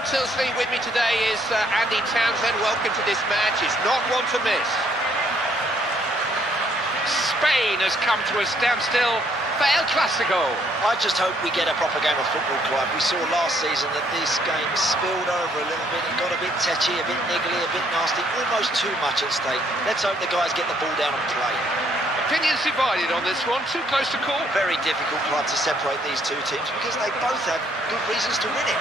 Hello, Tilsley. With me today is Andy Townsend. Welcome to this match. It's not one to miss. Spain has come to a standstill for El Clasico. I just hope we get a proper game of football, Clive. We saw last season that this game spilled over a little bit. It got a bit tetchy, a bit niggly, a bit nasty, almost too much at stake. Let's hope the guys get the ball down and play. Opinions divided on this one. Too close to call. Very difficult, Clive, to separate these two teams because they both have good reasons to win it.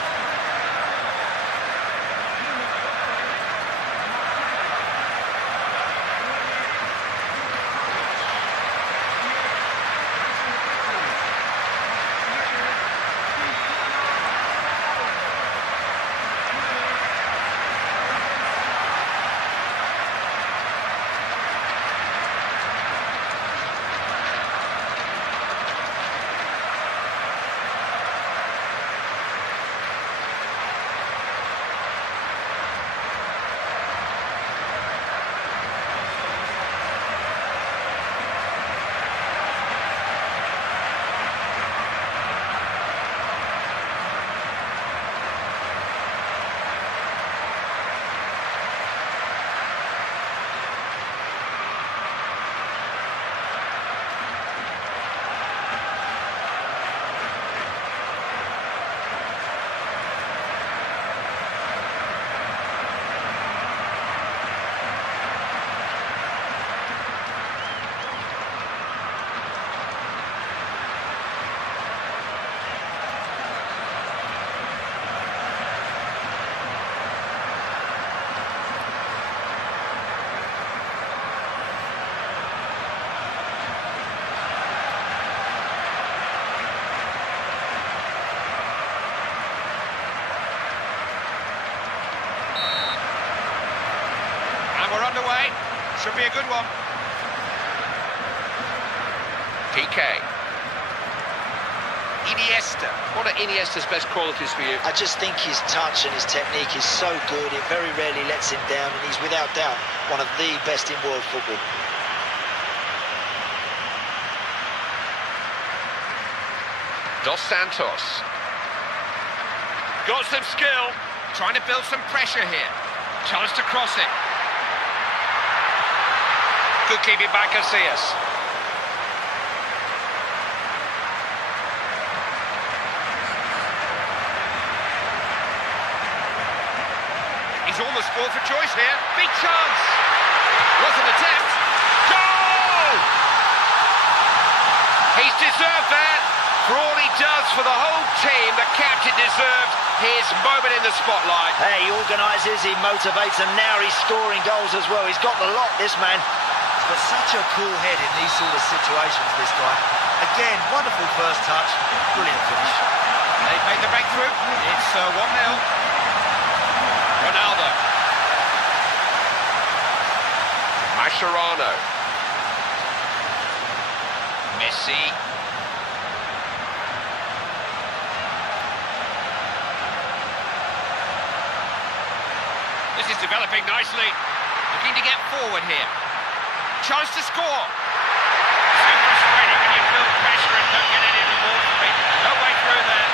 We're underway. Should be a good one. PK. Iniesta. What are Iniesta's best qualities for you? I just think his touch and his technique is so good. It very rarely lets him down, and he's without doubt one of the best in world football. Dos Santos. Got some skill. Trying to build some pressure here. Chance to cross it. Good keeping by Casillas. He's almost scored for choice here. Big chance. Was an attempt. Goal! He's deserved that. For all he does for the whole team, the captain deserved his moment in the spotlight. Hey, he organises, he motivates, and now he's scoring goals as well. He's got the lot, this man. But such a cool head in these sort of situations, this guy. Again, wonderful first touch, brilliant finish. They've made the breakthrough. It's 1-0. Ronaldo. Mascherano. Messi. This is developing nicely. Looking to get forward here. Chance to score. So frustrating when you build pressure and don't get any of the ball for it. No way through there.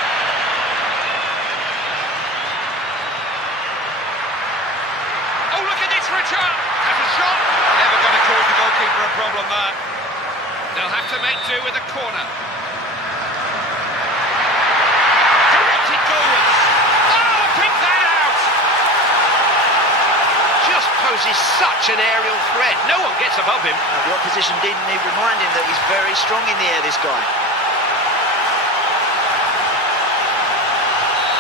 Oh, look at this for a chance. That's a shot. Never going to cause the goalkeeper a problem there. They'll have to make do with a corner. Directed goalwards. Oh, pick that out. Just poses such an aerial threat. No one gets above him. The opposition didn't need reminding that he's very strong in the air, this guy.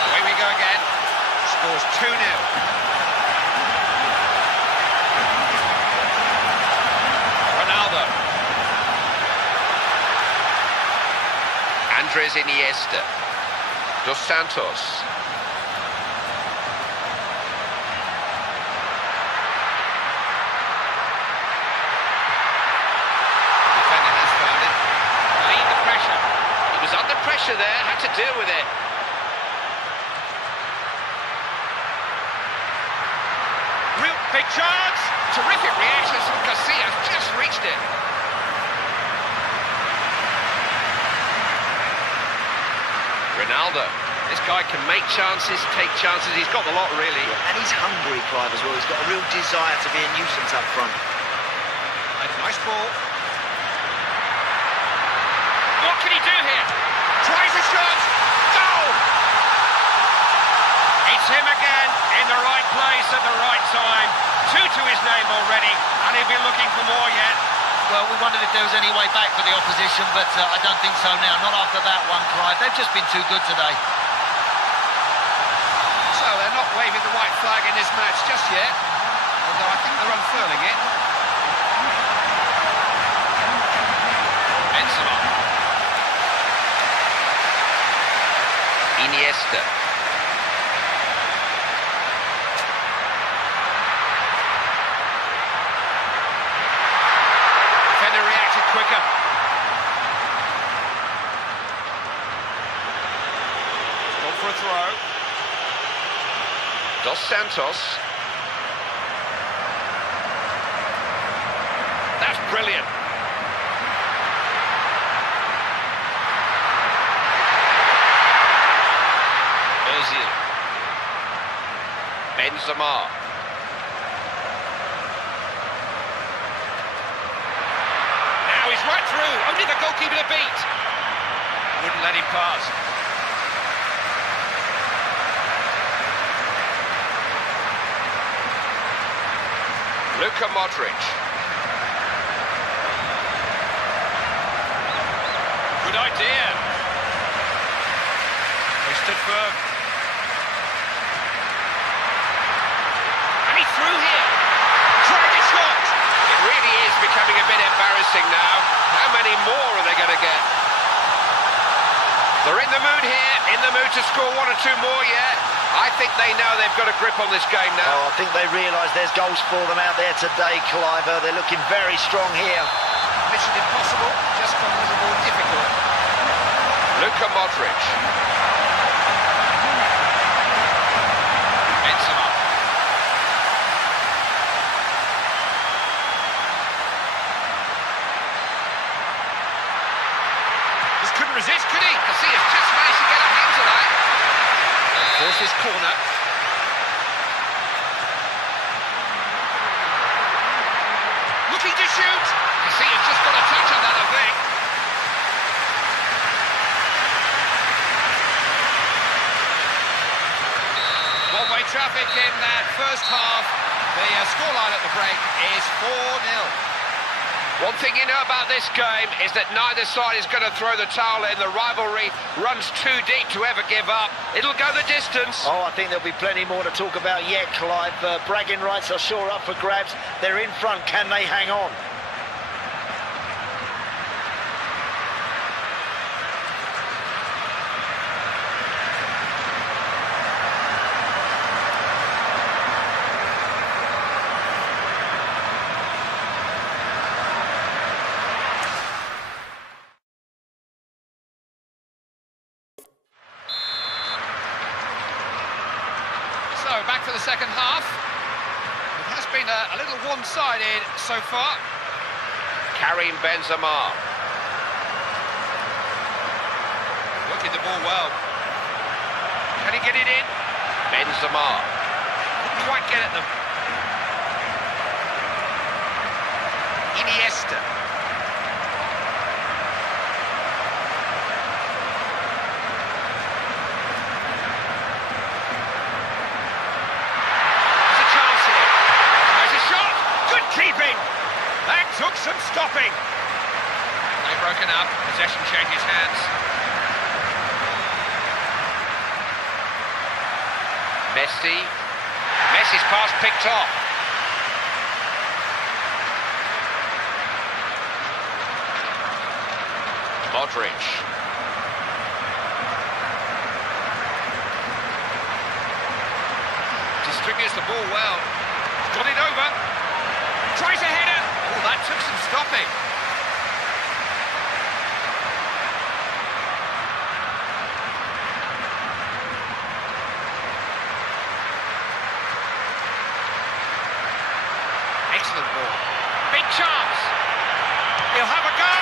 Away we go again. Scores 2-0. Ronaldo. Andres Iniesta. Dos Santos. Under pressure there, had to deal with it. Real big chance. Terrific reactions from Casillas, just reached it. Ronaldo. This guy can make chances, take chances. He's got the lot, really. Yeah, and he's hungry, Clive, as well. He's got a real desire to be a nuisance up front. Nice ball. What can he do here? Tries a shot. Goal! It's him again, in the right place at the right time. 2 to his name already, and he'll be looking for more yet. Well, we wondered if there was any way back for the opposition, but I don't think so now. Not after that one, Clive. They've just been too good today. So they're not waving the white flag in this match just yet, although I think they're unfurling it. Benzema. Iniesta. Defender reacted quicker. Gone for a throw. Dos Santos. That's brilliant. Ozil. Benzema. Now he's right through. Only the goalkeeper to beat. Wouldn't let him pass. Luka Modric. Good idea. He stood firm. And he threw here. Tried the shot. It really is becoming a bit embarrassing now. How many more are they going to get? They're in the mood here, in the mood to score 1 or 2 more yet. I think they know they've got a grip on this game now. Oh, I think they realise there's goals for them out there today, Clive. They're looking very strong here. Mission impossible, just got a little more difficult. Luka Modric. Benzema. Just couldn't resist, could he? Casillas just managed to get a hand to that. Forces corner. Looking to shoot. Casillas just got a touch on that, I think. One-way traffic in that first half. The scoreline at the break is 4-0. One thing you know about this game is that neither side is going to throw the towel in. The rivalry runs too deep to ever give up. It'll go the distance. Oh, I think there'll be plenty more to talk about yet, Clive. Bragging rights are sure up for grabs. They're in front. Can they hang on? So, back for the second half. It has been a little one-sided so far. Karim Benzema. Working the ball well. Can he get it in? Benzema. Couldn't quite get at them. Iniesta. Keeping. That took some stopping. They've broken up. Possession changes hands. Messi. Messi's pass picked off. Modric. Distributes the ball well. Got it over. Tries a header. Oh, that took some stopping. Excellent ball. Big chance. He'll have a go.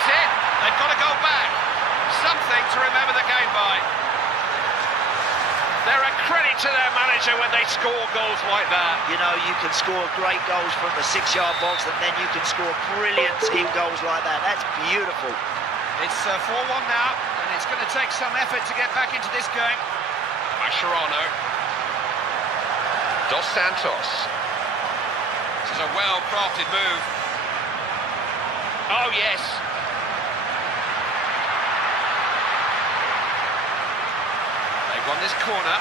It's in. They've got to go back. Something to remember the game by. They're a credit to their manager when they score goals like that. You know, you can score great goals from the 6-yard box, and then you can score brilliant team goals like that. That's beautiful. It's 4-1 now, and it's going to take some effort to get back into this game. Mascherano. Dos Santos. This is a well-crafted move. Oh, yes. They've won this corner.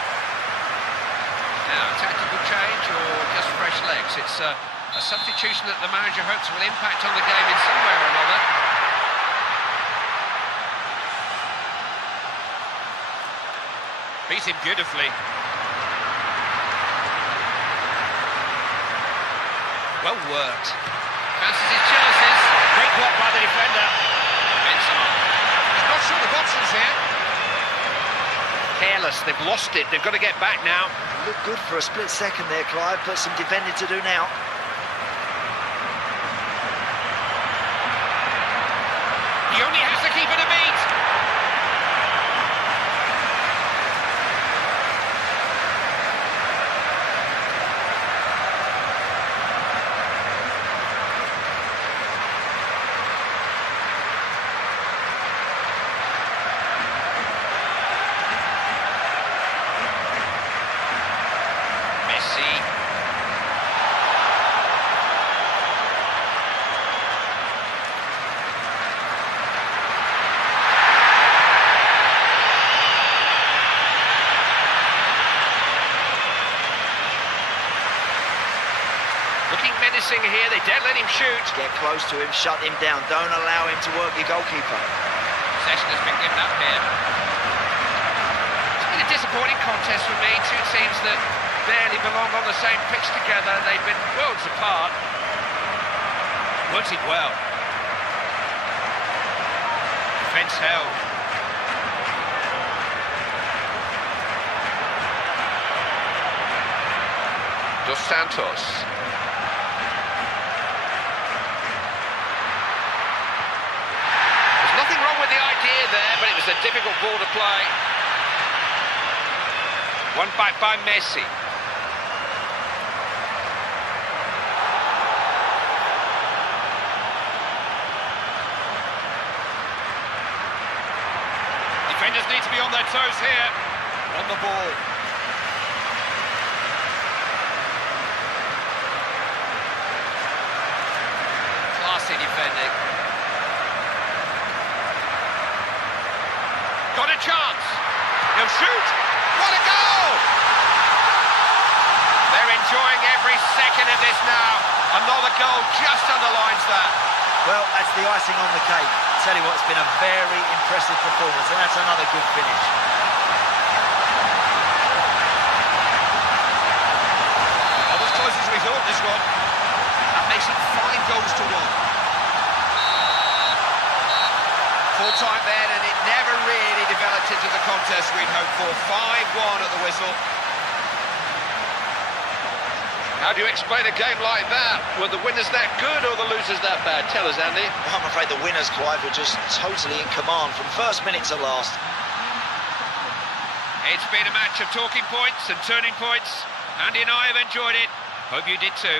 Now, tactical change or just fresh legs? It's a substitution that the manager hopes will impact on the game in some way or another. Beat him beautifully. Well worked. Fancies his chances. Great block by the defender. Benzema. He's not sure the boxes here. Careless, they've lost it. They've got to get back now. Looked good for a split second there, Clive, but some defending to do now. He only has to keep it a beat. Looking menacing here, they don't let him shoot. Get close to him, shut him down. Don't allow him to work your goalkeeper. Possession has been given up here. It's been a disappointing contest for me. Two teams that barely belong on the same pitch together. They've been worlds apart. Worked it well. Defence held. Dos Santos. Nothing wrong with the idea there, but it was a difficult ball to play. One back by Messi. Defenders need to be on their toes here. On the ball. Classy defending. Got a chance. He'll shoot. What a goal! They're enjoying every second of this now. Another goal just underlines that. Well, that's the icing on the cake. Tell you what, it's been a very impressive performance, and that's another good finish. Not as close as we thought, this one. That makes it 5 goals to 1. Full time then, and it never really developed into the contest we'd hoped for. 5-1 at the whistle. How do you explain a game like that? Were the winners that good or the losers that bad? Tell us, Andy. Well, I'm afraid the winners, Clive, were just totally in command from first minute to last. It's been a match of talking points and turning points. Andy and I have enjoyed it. Hope you did too.